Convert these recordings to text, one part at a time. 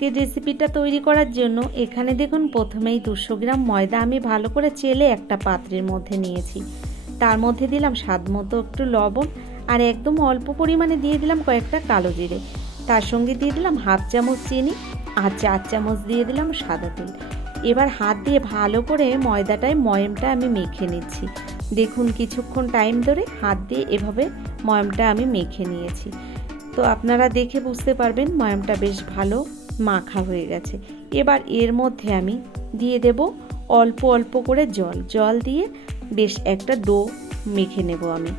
আজকের রেসিপিটা তৈরি করার জন্য এখানে দেখুন প্রথমেই 200 গ্রাম ময়দা আমি ভালো করে চেলে একটা পাত্রের মধ্যে নিয়েছি। তার মধ্যে দিলাম স্বাদ মতো একটু লবণ আর একদম অল্প পরিমাণে দিয়ে দিলাম কয়েকটা কালো জিরে। তার সঙ্গে দিয়ে দিলাম হাফ চামচ চিনি আর 4 চামচ দিয়ে দিলাম সাদা তেল। এবার হাত দিয়ে ভালো করে ময়দাটায় ময়মটা আমি মেখে নিচ্ছি। দেখুন কিছুক্ষণ টাইম ধরে হাত দিয়ে এভাবে ময়মটা আমি মেখে নিয়েছি। তো আপনারা দেখে বুঝতে পারবেন ময়ামটা বেশ ভালো মাখা হয়ে গেছে। এবার এর মধ্যে আমি দিয়ে দেব অল্প অল্প করে জল দিয়ে বেশ একটা ডো মেখে নেব আমি।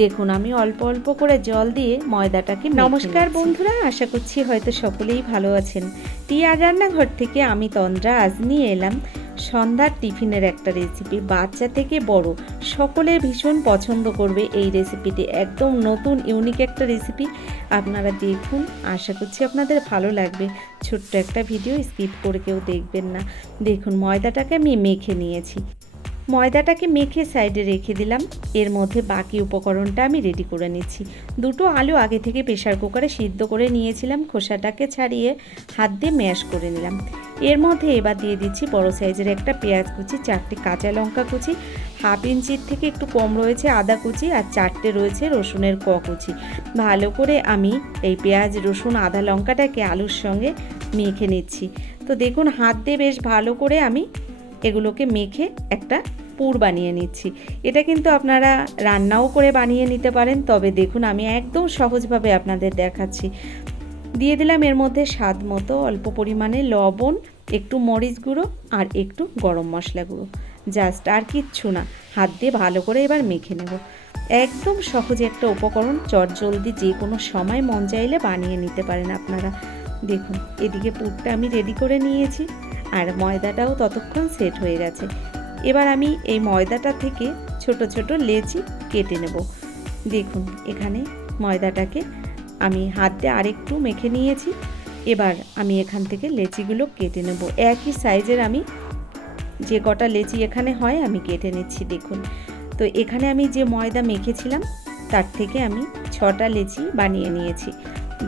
দেখুন আমি অল্প অল্প করে জল দিয়ে ময়দাটাকে। নমস্কার বন্ধুরা, আশা করছি হয়তো সকলেই ভালো আছেন। টিয়ার রান্নাঘর থেকে আমি তন্দ্রা আজ নিয়ে এলাম সন্ধ্যার টিফিনের একটা রেসিপি। বাচ্চা থেকে বড় সকলে ভীষণ পছন্দ করবে এই রেসিপিটি। একদম নতুন ইউনিক একটা রেসিপি, আপনারা দেখুন, আশা করছি আপনাদের ভালো লাগবে। ছোট্ট একটা ভিডিও, স্কিপ করে কেউ দেখবেন না। দেখুন ময়দাটাকে আমি মেখে নিয়েছি। ময়দাটাকে মেখে সাইডে রেখে দিলাম। এর মধ্যে বাকি উপকরণটা আমি রেডি করে নিচ্ছি। দুটো আলু আগে থেকে প্রেসার কুকারে সিদ্ধ করে নিয়েছিলাম, খোসাটাকে ছাড়িয়ে হাত দিয়ে ম্যাশ করে নিলাম। এর মধ্যে এবার দিয়ে দিচ্ছি বড় সাইজের একটা পেঁয়াজ কুচি, 4টে কাঁচা লঙ্কা কুচি, হাফ ইঞ্চির থেকে একটু কম রয়েছে আদা কুচি আর 4টে রয়েছে রসুনের কুচি। ভালো করে আমি এই পেঁয়াজ রসুন আদা লঙ্কাটাকে আলুর সঙ্গে মেখে নিচ্ছি। তো দেখুন হাত দিয়ে বেশ ভালো করে আমি এগুলোকে মেখে একটা পুর বানিয়ে নিচ্ছি। এটা কিন্তু আপনারা রান্নাও করে বানিয়ে নিতে পারেন, তবে দেখুন আমি একদম সহজভাবে আপনাদের দেখাচ্ছি। দিয়ে দিলাম এর মধ্যে স্বাদ মতো অল্প পরিমাণে লবণ, একটু মরিচ গুঁড়ো আর একটু গরম মশলা গুঁড়ো, জাস্ট, আর কিচ্ছু না। হাত দিয়ে ভালো করে এবার মেখে নেব। একদম সহজে একটা উপকরণ, চটজলদি যে কোনো সময় মন চাইলে বানিয়ে নিতে পারেন আপনারা। দেখুন এদিকে পুরটা আমি রেডি করে নিয়েছি আর ময়দাটাও ততক্ষণ সেট হয়ে গেছে। এবার আমি এই ময়দাটা থেকে ছোট ছোট লেচি কেটে নেব। দেখুন এখানে ময়দাটাকে আমি হাত দিয়ে আরেকটু মেখে নিয়েছি। এবার আমি এখান থেকে লেচিগুলো কেটে নেব। একই সাইজের আমি যে কটা লেচি এখানে হয় আমি কেটে নিচ্ছি। দেখুন তো এখানে আমি যে ময়দা মেখেছিলাম তার থেকে আমি 6টা লেচি বানিয়ে নিয়েছি।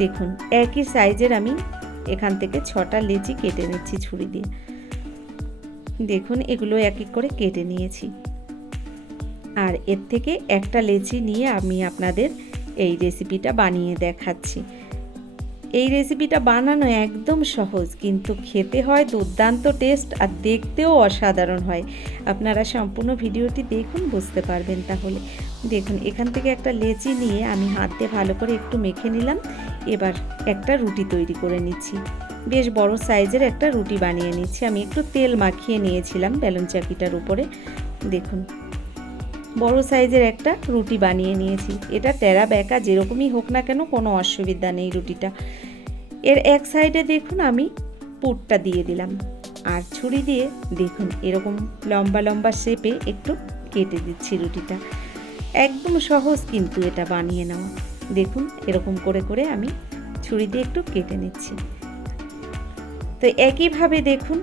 দেখুন একই সাইজের আমি এখান থেকে 6টা লেচি কেটে নিচ্ছি ছুরি দিয়ে। দেখুন এগুলো এক এক করে কেটে নিয়েছি। আর এর থেকে একটা লেচি নিয়ে আমি আপনাদের এই রেসিপিটা বানিয়ে দেখাচ্ছি। এই রেসিপিটা বানানো একদম সহজ, কিন্তু খেতে হয় দুর্দান্ত টেস্ট আর দেখতেও অসাধারণ হয়। আপনারা সম্পূর্ণ ভিডিওটি দেখুন, বুঝতে পারবেন তাহলে। দেখুন এখান থেকে একটা লেচি নিয়ে আমি হাত দিয়ে ভালো করে একটু মেখে নিলাম। এবার একটা রুটি তৈরি করে নিচ্ছি। বেশ বড় সাইজের একটা রুটি বানিয়ে নিচ্ছি। আমি একটু তেল মাখিয়ে নিয়েছিলাম বেলুন চাকিটার উপরে। দেখুন বড় সাইজের একটা রুটি বানিয়ে নিয়েছি। এটা টেরা বেঁকা যেরকমই হোক না কেন কোনো অসুবিধা নেই রুটিটা। এর এক সাইডে দেখুন আমি পুরটা দিয়ে দিলাম আর ছুরি দিয়ে দেখুন এরকম লম্বা লম্বা শেপে একটু কেটে দিচ্ছি রুটিটা। একদম সহজ কিন্তু এটা বানিয়ে নেওয়া। দেখুন এরকম করে করে আমি ছুরি দিয়ে একটু কেটে নিচ্ছি। তো একইভাবে দেখুন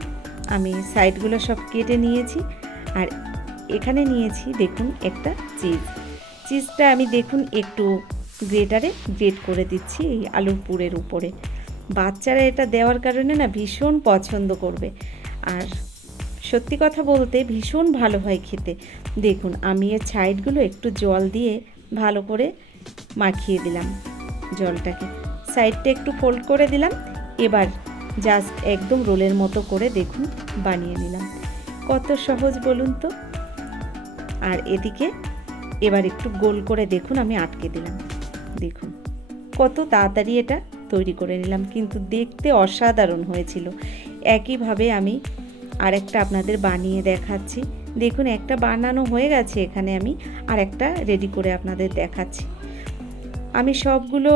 আমি সাইডগুলো সব কেটে নিয়েছি। আর এখানে নিয়েছি দেখুন একটা চিজটা আমি দেখুন একটু গ্রেটারে গ্রেট করে দিচ্ছি এই আলুর পুরের উপরে। বাচ্চারা এটা দেওয়ার কারণে না ভীষণ পছন্দ করবে, আর সত্যি কথা বলতে ভীষণ ভালো হয় খেতে। দেখুন আমি এর সাইডগুলো একটু জল দিয়ে ভালো করে মাখিয়ে দিলাম। জলটাকে সাইডটা একটু ফোল্ড করে দিলাম। এবার জাস্ট একদম রোলের মতো করে দেখুন বানিয়ে নিলাম। কত সহজ বলুন তো। আর এদিকে এবার একটু গোল করে দেখুন আমি আটকে দিলাম। দেখুন কত তাড়াতাড়ি এটা তৈরি করে নিলাম, কিন্তু দেখতে অসাধারণ হয়েছিল। একইভাবে আমি আরেকটা আপনাদের বানিয়ে দেখাচ্ছি। দেখুন একটা বানানো হয়ে গেছে, এখানে আমি আরেকটা রেডি করে আপনাদের দেখাচ্ছি। আমি সবগুলো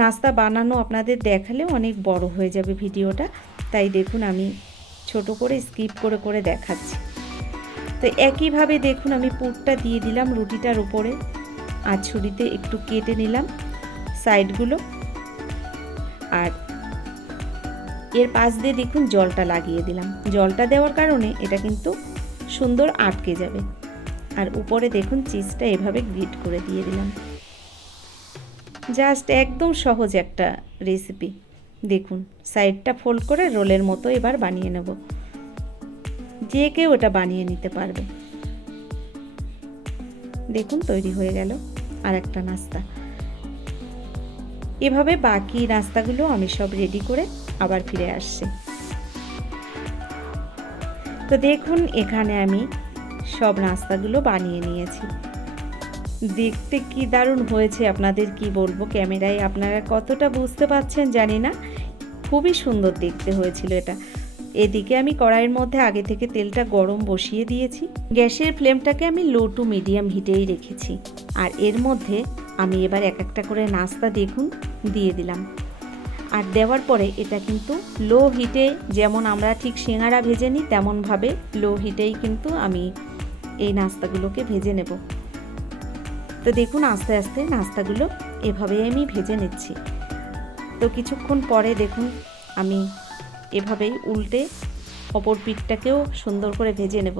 নাস্তা বানানো আপনাদের দেখালেও অনেক বড় হয়ে যাবে ভিডিওটা, তাই দেখুন আমি ছোট করে স্কিপ করে করে দেখাচ্ছি। তো একইভাবে দেখুন আমি পুরটা দিয়ে দিলাম রুটিটার উপরে আর ছুরিতে একটু কেটে নিলাম সাইডগুলো। আর এর পাশ দিয়ে দেখুন জলটা লাগিয়ে দিলাম। জলটা দেওয়ার কারণে এটা কিন্তু সুন্দর আটকে যাবে। আর উপরে দেখুন চিজটা এভাবে গ্রেট করে দিয়ে দিলাম। জাস্ট একদম সহজ একটা রেসিপি। দেখুন সাইডটা ফোল্ড করে রোলের মতো এবার বানিয়ে নেব। যে কেউ এটা বানিয়ে নিতে পারবে। দেখুন তৈরি হয়ে গেল আর একটা নাস্তা। এভাবে বাকি নাস্তাগুলো আমি সব রেডি করে আবার ফিরে আসছি। তো দেখুন এখানে আমি সব নাস্তাগুলো বানিয়ে নিয়েছি। দেখতে কি দারুণ হয়েছে, আপনাদের কি বলবো, ক্যামেরায় আপনারা কতটা বুঝতে পারছেন জানি না, খুবই সুন্দর দেখতে হয়েছিল এটা। এদিকে আমি কড়াইয়ের মধ্যে আগে থেকে তেলটা গরম বসিয়ে দিয়েছি। গ্যাসের ফ্লেমটাকে আমি লো টু মিডিয়াম হিটেই রেখেছি। আর এর মধ্যে আমি এবার এক একটা করে নাস্তা দেখুন দিয়ে দিলাম। আর দেওয়ার পরে এটা কিন্তু লো হিটে, যেমন আমরা ঠিক সিঙ্গারা ভেজে নিই তেমনভাবে লো হিটেই কিন্তু আমি এই নাস্তাগুলোকে ভেজে নেব। তো দেখুন আস্তে আস্তে নাস্তাগুলো এভাবেই আমি ভেজে নিচ্ছি। তো কিছুক্ষণ পরে দেখুন আমি এভাবেই উল্টে অপর পিঠটাকেও সুন্দর করে ভেজে নেব।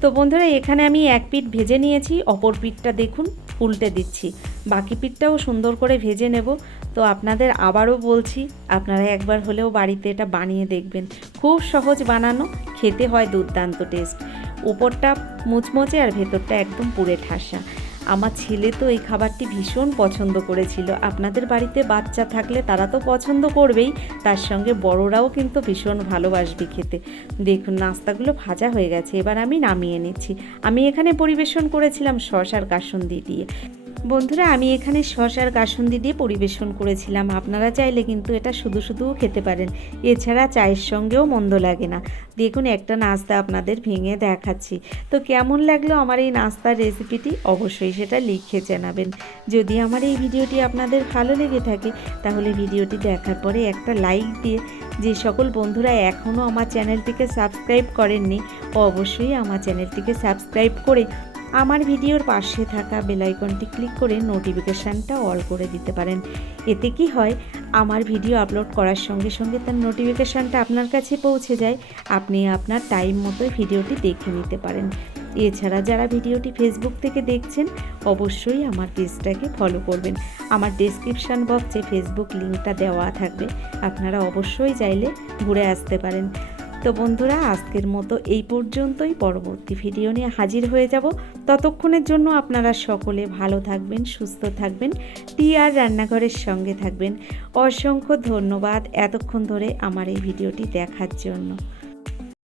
তো বন্ধুরা এখানে আমি এক পিঠ ভেজে নিয়েছি, অপর পিঠটা দেখুন উল্টে দিচ্ছি। বাকি পিঠটাও সুন্দর করে ভেজে নেব। তো আপনাদের আবারও বলছি, আপনারা একবার হলেও বাড়িতে এটা বানিয়ে দেখবেন। খুব সহজ বানানো, খেতে হয় দুর্দান্ত টেস্ট। উপরটা মুচমচে আর ভেতরটা একদম পুড়ে ঠাসা। আমার ছেলে তো এই খাবারটি ভীষণ পছন্দ করেছিল। আপনাদের বাড়িতে বাচ্চা থাকলে তারা তো পছন্দ করবেই, তার সঙ্গে বড়রাও কিন্তু ভীষণ ভালোবাসবে খেতে। দেখুন নাস্তাগুলো ভাজা হয়ে গেছে, এবার আমি নামিয়ে নিচ্ছি। আমি এখানে পরিবেশন করেছিলাম সস আর কাসুন্দি দিয়ে। বন্ধুরা আমি এখানে সস আর কাসুন্দি দিয়ে পরিবেশন করেছিলাম। আপনারা চাইলে কিন্তু এটা শুধু শুধুও খেতে পারেন, এছাড়া চায়ের সঙ্গেও মন্দ লাগে না। দেখুন একটা নাস্তা আপনাদের ভেঙে দেখাচ্ছি। তো কেমন লাগলো আমার এই নাস্তার রেসিপিটি অবশ্যই সেটা লিখে জানাবেন। যদি আমার এই ভিডিওটি আপনাদের ভালো লেগে থাকে তাহলে ভিডিওটি দেখার পরে একটা লাইক দিয়ে, যে সকল বন্ধুরা এখনও আমার চ্যানেলটিকে সাবস্ক্রাইব করেননি অবশ্যই আমার চ্যানেলটিকে সাবস্ক্রাইব করে আমার ভিডিওর পাশে থাকা বেল আইকনটি ক্লিক করে নোটিফিকেশানটা অল করে দিতে পারেন। এতে কি হয়, আমার ভিডিও আপলোড করার সঙ্গে সঙ্গে তার নোটিফিকেশানটা আপনার কাছে পৌঁছে যায়, আপনি আপনার টাইম মতো ভিডিওটি দেখে নিতে পারেন। এছাড়া যারা ভিডিওটি ফেসবুক থেকে দেখছেন অবশ্যই আমার পেজটাকে ফলো করবেন। আমার ডেসক্রিপশান বক্সে ফেসবুক লিঙ্কটা দেওয়া থাকবে, আপনারা অবশ্যই চাইলে ঘুরে আসতে পারেন। তো বন্ধুরা আজকের মতো এই পর্যন্তই, পরবর্তী ভিডিও নিয়ে হাজির হয়ে যাব। ততক্ষণের জন্য আপনারা সকলে ভালো থাকবেন, সুস্থ থাকবেন, টিআর রান্নাঘরের সঙ্গে থাকবেন। অসংখ্য ধন্যবাদ এতক্ষণ ধরে আমার এই ভিডিওটি দেখার জন্য।